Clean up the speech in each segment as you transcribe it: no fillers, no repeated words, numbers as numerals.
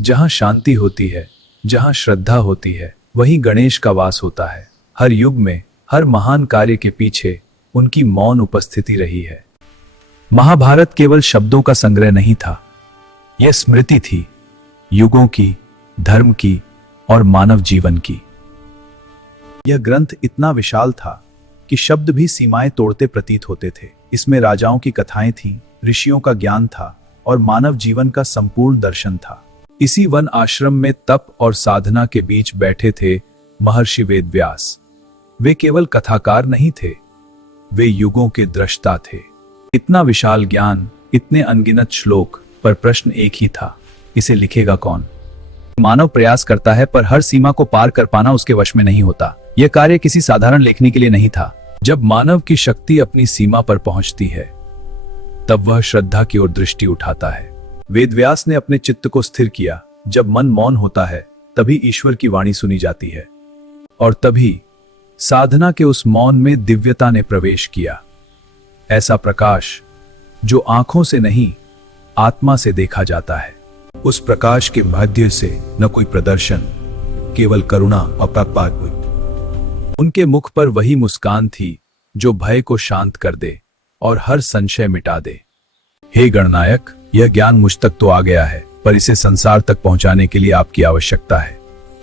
जहां शांति होती है, जहां श्रद्धा होती है, वहीं गणेश का वास होता है। हर युग में, हर महान कार्य के पीछे उनकी मौन उपस्थिति रही है। महाभारत केवल शब्दों का संग्रह नहीं था, यह स्मृति थी, युगों की, धर्म की और मानव जीवन की। यह ग्रंथ इतना विशाल था कि शब्द भी सीमाएं तोड़ते प्रतीत होते थे। इसमें राजाओं की कथाएं थीं, ऋषियों का ज्ञान था और मानव जीवन का संपूर्ण दर्शन था। इसी वन आश्रम में तप और साधना के बीच बैठे थे महर्षि वेदव्यास। वे केवल कथाकार नहीं थे, वे युगों के दृष्टा थे। इतना विशाल ज्ञान, इतने अनगिनत श्लोक, पर प्रश्न एक ही था, इसे लिखेगा कौन? मानव प्रयास करता है, पर हर सीमा को पार कर पाना उसके वश में नहीं होता। यह कार्य किसी साधारण लेखनी के लिए नहीं था। जब मानव की शक्ति अपनी सीमा पर पहुंचती है, तब वह श्रद्धा की ओर दृष्टि उठाता है। वेदव्यास ने अपने चित्त को स्थिर किया। जब मन मौन होता है, तभी ईश्वर की वाणी सुनी जाती है, और तभी साधना के उस मौन में दिव्यता ने प्रवेश किया। ऐसा प्रकाश जो आंखों से नहीं, आत्मा से देखा जाता है। उस प्रकाश के मध्य से न कोई प्रदर्शन, केवल करुणा और प्रपात हुई। उनके मुख पर वही मुस्कान थी जो भय को शांत कर दे और हर संशय मिटा दे। हे गणनायक, यह ज्ञान मुझ तक तो आ गया है, पर इसे संसार तक पहुंचाने के लिए आपकी आवश्यकता है।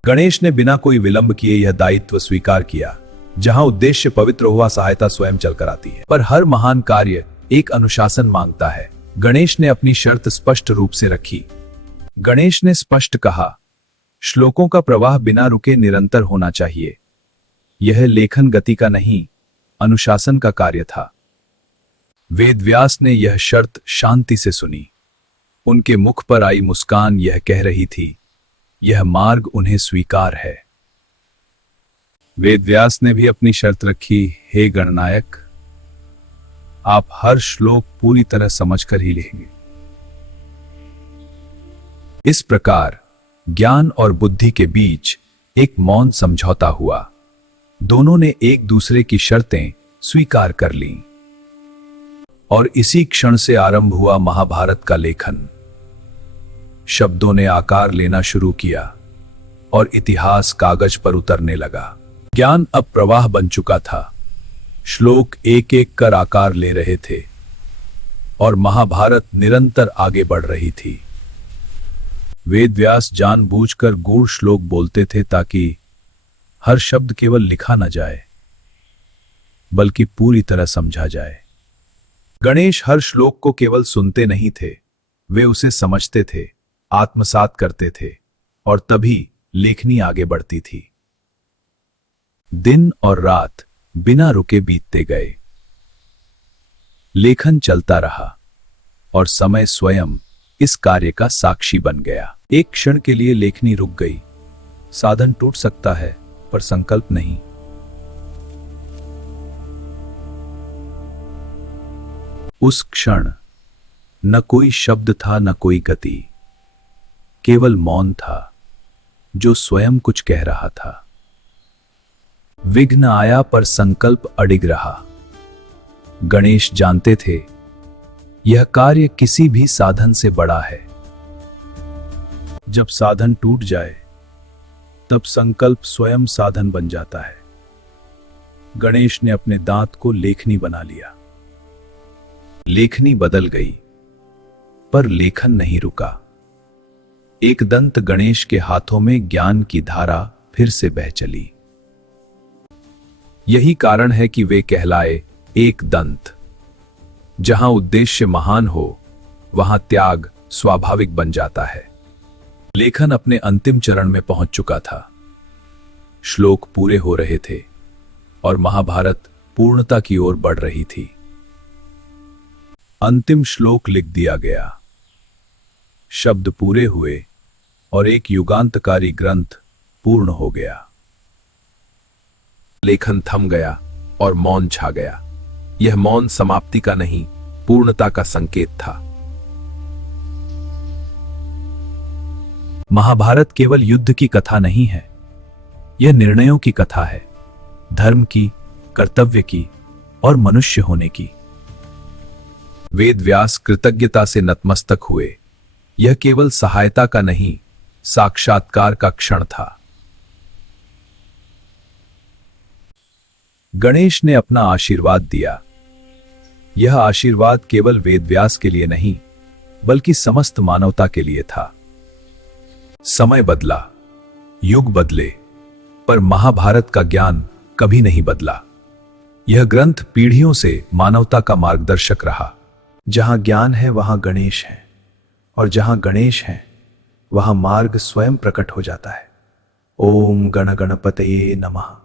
गणेश ने बिना कोई विलंब किए यह दायित्व स्वीकार किया। जहां उद्देश्य पवित्र हुआ, सहायता स्वयं चलकर आती है। पर हर महान कार्य एक अनुशासन मांगता है। गणेश ने अपनी शर्त स्पष्ट रूप से रखी। गणेश ने स्पष्ट कहा, श्लोकों का प्रवाह बिना रुके निरंतर होना चाहिए। यह लेखन गति का नहीं, अनुशासन का कार्य था। वेदव्यास ने यह शर्त शांति से सुनी। उनके मुख पर आई मुस्कान यह कह रही थी, यह मार्ग उन्हें स्वीकार है। वेदव्यास ने भी अपनी शर्त रखी, हे गणनायक, आप हर श्लोक पूरी तरह समझकर ही लेंगे। इस प्रकार ज्ञान और बुद्धि के बीच एक मौन समझौता हुआ। दोनों ने एक दूसरे की शर्तें स्वीकार कर लीं, और इसी क्षण से आरंभ हुआ महाभारत का लेखन। शब्दों ने आकार लेना शुरू किया और इतिहास कागज पर उतरने लगा। ज्ञान अब प्रवाह बन चुका था। श्लोक एक एक कर आकार ले रहे थे और महाभारत निरंतर आगे बढ़ रही थी। वेदव्यास जानबूझकर गूढ़ श्लोक बोलते थे ताकि हर शब्द केवल लिखा न जाए, बल्कि पूरी तरह समझा जाए। गणेश हर श्लोक को केवल सुनते नहीं थे, वे उसे समझते थे, आत्मसात करते थे, और तभी लेखनी आगे बढ़ती थी। दिन और रात बिना रुके बीतते गए। लेखन चलता रहा और समय स्वयं इस कार्य का साक्षी बन गया। एक क्षण के लिए लेखनी रुक गई। साधन टूट सकता है, पर संकल्प नहीं। उस क्षण न कोई शब्द था, न कोई गति, केवल मौन था जो स्वयं कुछ कह रहा था। विघ्न आया पर संकल्प अडिग रहा। गणेश जानते थे यह कार्य किसी भी साधन से बड़ा है। जब साधन टूट जाए, तब संकल्प स्वयं साधन बन जाता है। गणेश ने अपने दांत को लेखनी बना लिया। लेखनी बदल गई, पर लेखन नहीं रुका। एक दंत गणेश के हाथों में ज्ञान की धारा फिर से बह चली। यही कारण है कि वे कहलाए एक दंत। जहां उद्देश्य महान हो, वहां त्याग स्वाभाविक बन जाता है। लेखन अपने अंतिम चरण में पहुंच चुका था। श्लोक पूरे हो रहे थे और महाभारत पूर्णता की ओर बढ़ रही थी। अंतिम श्लोक लिख दिया गया। शब्द पूरे हुए और एक युगांतकारी ग्रंथ पूर्ण हो गया। लेखन थम गया और मौन छा गया। यह मौन समाप्ति का नहीं, पूर्णता का संकेत था। महाभारत केवल युद्ध की कथा नहीं है, यह निर्णयों की कथा है, धर्म की, कर्तव्य की और मनुष्य होने की। वेदव्यास कृतज्ञता से नतमस्तक हुए। यह केवल सहायता का नहीं, साक्षात्कार का क्षण था। गणेश ने अपना आशीर्वाद दिया। यह आशीर्वाद केवल वेदव्यास के लिए नहीं, बल्कि समस्त मानवता के लिए था। समय बदला, युग बदले, पर महाभारत का ज्ञान कभी नहीं बदला। यह ग्रंथ पीढ़ियों से मानवता का मार्गदर्शक रहा। जहां ज्ञान है वहां गणेश है, और जहां गणेश है वहां मार्ग स्वयं प्रकट हो जाता है। ओम गण गणपतये नमः।